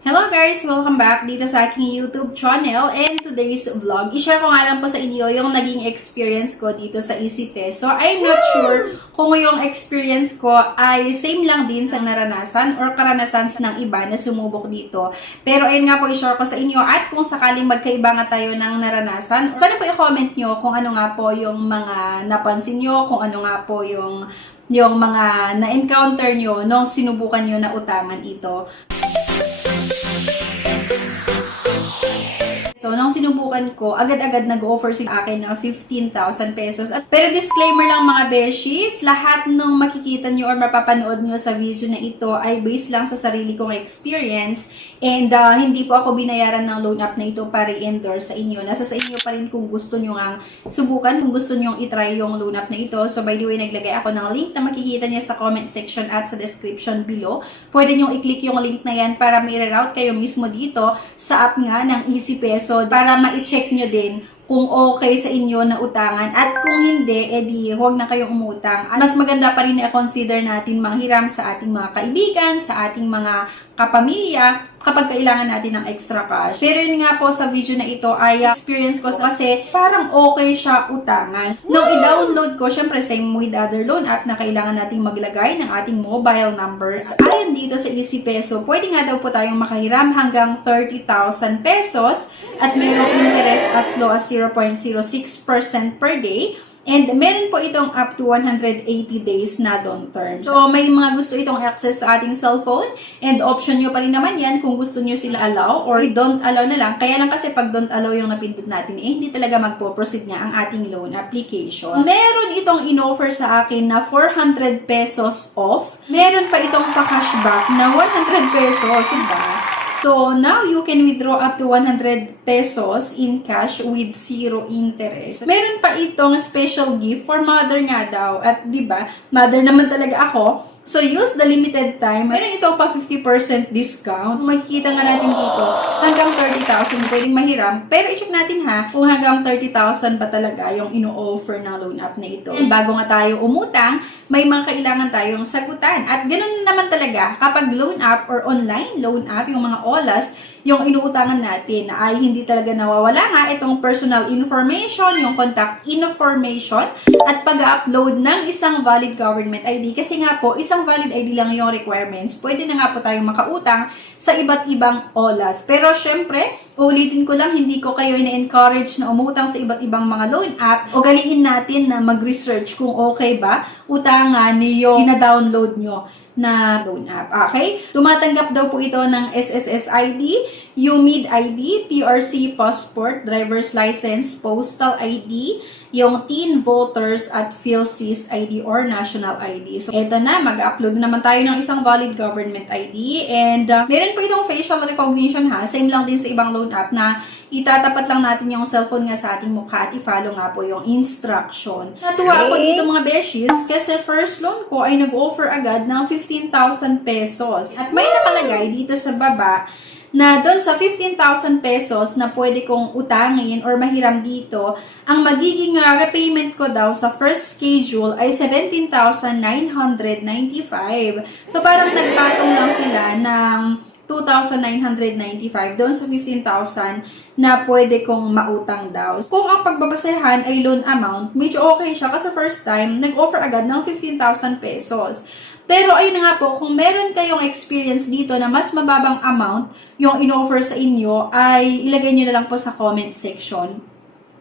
Hello guys! Welcome back dito sa aking YouTube channel, and today's vlog, i-share ko nga lang po sa inyo yung naging experience ko dito sa EasyPay. So, I'm not sure kung yung experience ko ay same lang din sa naranasan or karanasan ng iba na sumubok dito. Pero ayun nga po, i-share ko sa inyo, at kung sakaling magkaiba nga tayo ng naranasan, sana po i-comment nyo kung ano nga po yung mga napansin nyo, kung ano nga po yung mga na-encounter nyo nung sinubukan nyo na utangan ito. So, nung sinubukan ko, agad-agad nag-offer sa akin ng 15,000 pesos. Pero disclaimer lang mga beshies, lahat ng makikita nyo or mapapanood nyo sa video na ito ay based lang sa sarili kong experience. And hindi po ako binayaran ng loan app na ito para i-endorse sa inyo. Nasa sa inyo pa rin kung gusto nyo nga subukan, kung gusto nyo itry yung loan app na ito. So, by the way, naglagay ako ng link na makikita nyo sa comment section at sa description below. Pwede nyo i-click yung link na yan para may route kayo mismo dito sa app nga ng EasyPay. So, para ma-check nyo din kung okay sa inyo na utangan, at kung hindi, edi huwag na kayong umutang. Mas maganda pa rin na consider natin manghiram sa ating mga kaibigan, sa ating mga kapamilya, kapag kailangan natin ng extra cash. Pero yun nga po sa video na ito ay experience ko kasi parang okay siya utangan. Nung i-download ko, syempre same with other loan app na kailangan nating maglagay ng ating mobile numbers. Ayon dito sa EasyPay, so pwede nga daw po tayong makahiram hanggang 30,000 pesos at mayroong interest as low as 0.06% per day. And meron po itong up to 180 days na long term. So, may mga gusto itong access sa ating cellphone, and option nyo pa rin naman yan kung gusto nyo sila allow or don't allow na lang. Kaya lang kasi pag don't allow yung napindot natin, hindi talaga magpo-proceed nga ang ating loan application. Meron itong in-offer sa akin na 400 pesos off. Meron pa itong pa-cashback na 100 pesos. Diba? So, now you can withdraw up to 100 pesos in cash with zero interest. Meron pa itong special gift for mother nga daw. At diba, mother naman talaga ako. So, use the limited time. Meron itong pa 50% discount. Makikita nga natin dito, hanggang 30,000 pwedeng mahiram. Pero i-check natin ha, kung hanggang 30,000 ba talaga yung ino-offer ng loan app na ito. And bago nga tayo umutang, may mga kailangan tayong sagutan. At ganun naman talaga, kapag loan app or online loan app, yung mga OLAS, yung inuutangan natin ay hindi talaga nawawala nga itong personal information, yung contact information, at pag-upload ng isang valid government ID. Kasi nga po, isang valid ID lang yung requirements. Pwede na nga po tayong makautang sa iba't ibang OLAS. Pero syempre, ulitin ko lang, hindi ko kayo ina-encourage na umutang sa iba't ibang mga loan app. Ugaliin natin na mag-research kung okay ba utangan yung ina-download nyo na loan app. Okay? Tumatanggap daw po ito ng SSS ID, UMID ID, PRC passport, driver's license, postal ID, yung teen voters at PhilSys ID or national ID. So, eto na, mag-upload naman tayo ng isang valid government ID, and meron po itong facial recognition ha, same lang din sa ibang loan app na itatapat lang natin yung cellphone nga sa ating mukha at i-follow nga po yung instruction. Natuwa ako dito mga beshies kasi first loan ko ay nag-offer agad ng 15,000 pesos. At may nakalagay dito sa baba na doon sa 15,000 pesos na pwede kong utangin or mahiram dito, ang magiging repayment ko daw sa first schedule ay 17,995. So parang nagpatong lang sila ng 2,995 doon sa 15,000 na pwede kong mautang daw. Kung ang pagbabasehan ay loan amount, medyo okay siya kasi first time, nag-offer agad ng 15,000 pesos. Pero ayun na nga po, kung meron kayong experience dito na mas mababang amount yung in-offer sa inyo, ay ilagay nyo na lang po sa comment section.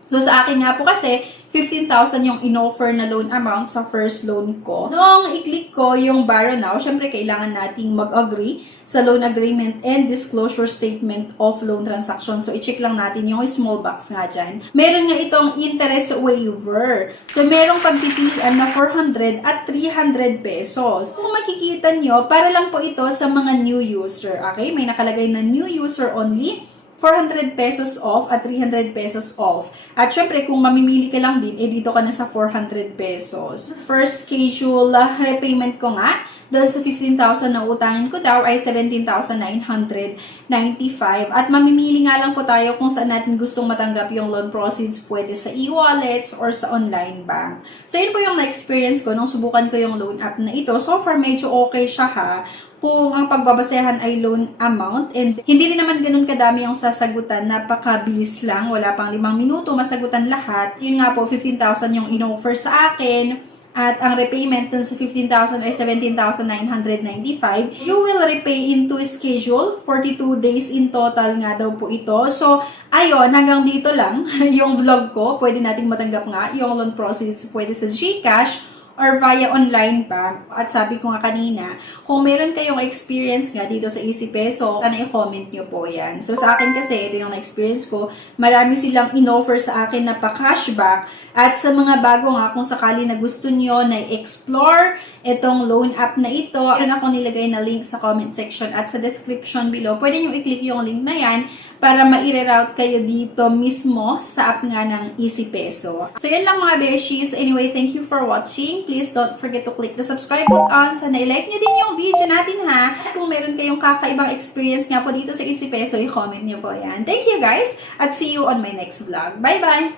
So sa akin nga po kasi, 15,000 yung in-offer na loan amount sa first loan ko. Noong i-click ko yung borrow now, syempre kailangan nating mag-agree sa loan agreement and disclosure statement of loan transaction. So i-check lang natin yung small box nga dyan. Meron nga itong interest waiver. So merong pagpipilian na 400 at 300 pesos. Kung makikita nyo, para lang po ito sa mga new user. Okay? May nakalagay na new user only, 400 pesos off at 300 pesos off. At syempre, kung mamimili ka lang din, dito ka na sa 400 pesos. First schedule repayment ko nga, dahil sa 15,000 na utangin ko daw ay 17,995. At mamimili nga lang po tayo kung saan natin gustong matanggap yung loan proceeds, pwede sa e-wallets or sa online bank. So, yun po yung na-experience ko nung subukan ko yung loan app na ito. So far, medyo okay siya ha. kung ang pagbabasehan ay loan amount, and hindi rin naman ganun kadami yung sasagutan, napakabilis lang, wala pang 5 minuto masagutan lahat. Yun nga po, 15,000 yung in-offer sa akin. At ang repayment dun sa 15,000 ay 17,995. You will repay in 2 schedule, 42 days in total nga daw po ito. So, ayun, hanggang dito lang yung vlog ko. Pwede nating matanggap nga yung loan proceeds, pwede sa GCash or via online bank. At sabi ko nga kanina, kung meron kayong experience nga dito sa Easy Peso, sana i-comment nyo po yan. So sa akin kasi, ito yung na-experience ko, marami silang in-offer sa akin na pa-cashback. At sa mga bago nga, kung sakali na gusto nyo na i-explore itong loan app na ito, meron akong nilagay na link sa comment section at sa description below. Pwede nyo i-click yung link na yan para ma-reroute kayo dito mismo sa app nga ng Easy Peso. So yan lang mga beshies. Anyway, thank you for watching. Please don't forget to click the subscribe button. Sana i-like nyo din yung video natin ha. At kung meron kayong kakaibang experience nga po dito sa Easy Peso, i-comment nyo po yan. Thank you guys at see you on my next vlog. Bye-bye!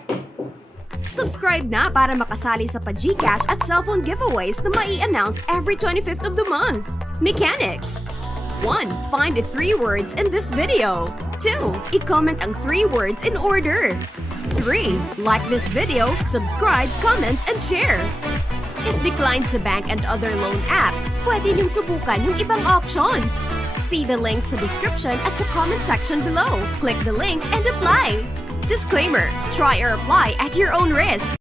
Subscribe na para makasali sa pa-GCash at cellphone giveaways na mai-announce every 25th of the month. Mechanics. 1. Find the 3 words in this video. 2. I-comment ang 3 words in order. 3. Like this video, subscribe, comment, and share. If declined sa bank and other loan apps, pwede niyong subukan yung ibang options. See the links sa description at sa comment section below. Click the link and apply. Disclaimer: try or apply at your own risk.